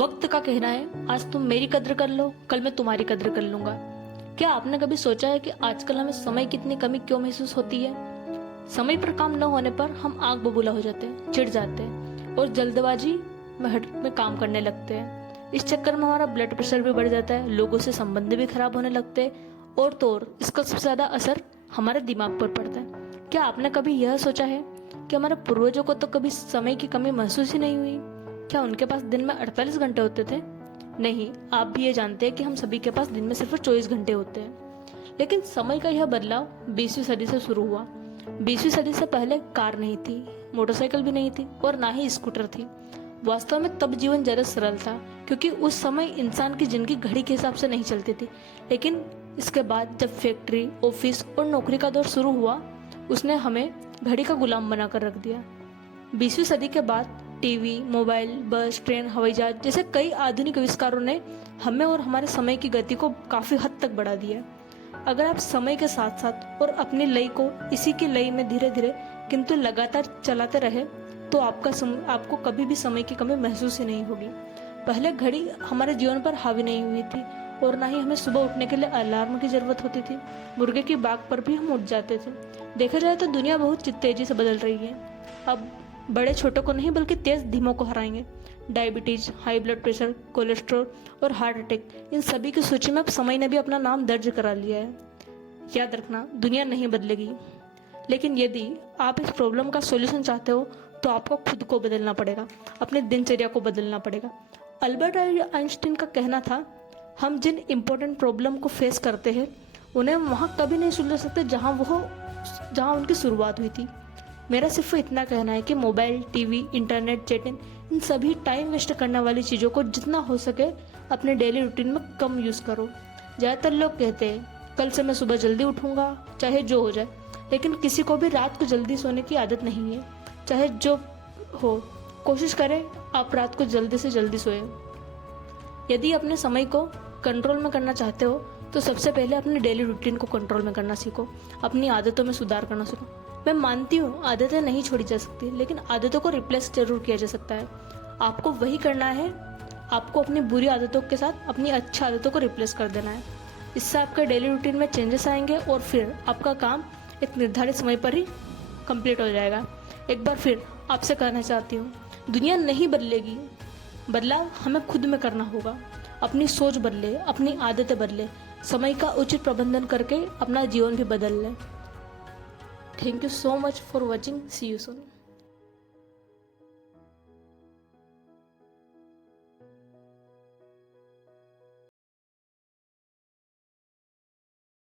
वक्त का कहना है, आज तुम मेरी कद्र कर लो, कल मैं तुम्हारी कद्र कर लूंगा। क्या आपने कभी सोचा है कि आजकल हमें समय की इतनी कमी क्यों महसूस होती है? समय पर काम न होने पर हम आग बबूला हो जाते हैं, चिढ़ जाते हैं और जल्दबाजी में काम करने लगते हैं। इस चक्कर में हमारा ब्लड प्रेशर भी बढ़ जाता है, लोगों से संबंध भी खराब होने लगते हैं और तो और इसका सबसे ज्यादा असर हमारे दिमाग पर पड़ता है। क्या आपने कभी यह सोचा है कि हमारे पूर्वजों को तो कभी समय की कमी महसूस ही नहीं हुई? क्या उनके पास दिन में 48 घंटे होते थे? नहीं, आप भी ये जानते हैं कि हम सभी के पास दिन में सिर्फ 24 घंटे होते हैं। लेकिन समय का यह बदलाव 20वीं सदी से शुरू हुआ। 20वीं सदी से पहले कार नहीं थी, मोटरसाइकिल भी नहीं थी और ना ही स्कूटर थी। वास्तव में तब जीवन जरा सरल था, क्योंकि उस समय इंसान की जिंदगी घड़ी के हिसाब से नहीं चलती थी। लेकिन इसके बाद जब फैक्ट्री, ऑफिस और नौकरी का दौर शुरू हुआ, उसने हमें घड़ी का गुलाम बनाकर रख दिया। 20वीं सदी के बाद टीवी, मोबाइल, बस, ट्रेन, हवाई जहाज जैसे कई आधुनिक आविष्कारों ने हमें और हमारे समय की गति को काफी हद तक बढ़ा दिया। अगर आप समय के साथ साथ और अपनी लय को इसी की लय में धीरे धीरे किंतु लगातार चलाते रहे तो आपको कभी भी समय की कमी महसूस ही नहीं होगी। पहले घड़ी हमारे जीवन पर हावी नहीं हुई थी और ना ही हमें सुबह उठने के लिए अलार्म की जरूरत होती थी। मुर्गे की बाग पर भी हम उठ जाते थे। देखा जाए तो दुनिया बहुत तेजी से बदल रही है। अब बड़े छोटों को नहीं बल्कि तेज धीमों को हराएंगे। Diabetes, high blood pressure, cholesterol और हार्ट अटैक, इन सभी की सूची में अब समय ने भी अपना नाम दर्ज करा लिया है। याद रखना, दुनिया नहीं बदलेगी, लेकिन यदि आप इस प्रॉब्लम का सॉल्यूशन चाहते हो तो आपको खुद को बदलना पड़ेगा, अपने दिनचर्या को बदलना पड़ेगा। अल्बर्ट आइंस्टीन का कहना था, हम जिन इम्पोर्टेंट प्रॉब्लम को फेस करते हैं उन्हें वहां कभी नहीं सुलझा सकते जहां उनकी शुरुआत हुई थी। मेरा सिर्फ इतना कहना है कि मोबाइल, टीवी, इंटरनेट, चैटिंग, इन सभी टाइम वेस्ट करने वाली चीज़ों को जितना हो सके अपने डेली रूटीन में कम यूज़ करो। ज़्यादातर लोग कहते हैं कल से मैं सुबह जल्दी उठूंगा, चाहे जो हो जाए, लेकिन किसी को भी रात को जल्दी सोने की आदत नहीं है। चाहे जो हो, कोशिश करें आप रात को जल्दी से जल्दी सोए। यदि अपने समय को कंट्रोल में करना चाहते हो तो सबसे पहले अपने डेली रूटीन को कंट्रोल में करना सीखो, अपनी आदतों में सुधार करना सीखो। मैं मानती हूँ आदतें नहीं छोड़ी जा सकती, लेकिन आदतों को रिप्लेस जरूर किया जा सकता है। आपको वही करना है, आपको अपनी बुरी आदतों के साथ अपनी अच्छी आदतों को रिप्लेस कर देना है। इससे आपके डेली रूटीन में चेंजेस आएंगे और फिर आपका काम एक निर्धारित समय पर ही कंप्लीट हो जाएगा। एक बार फिर आपसे कहना चाहती हूँ, दुनिया नहीं बदलेगी, बदलाव हमें खुद में करना होगा। अपनी सोच बदले, अपनी आदतें बदले, समय का उचित प्रबंधन करके अपना जीवन भी बदल लें। Thank you so much for watching. See you soon.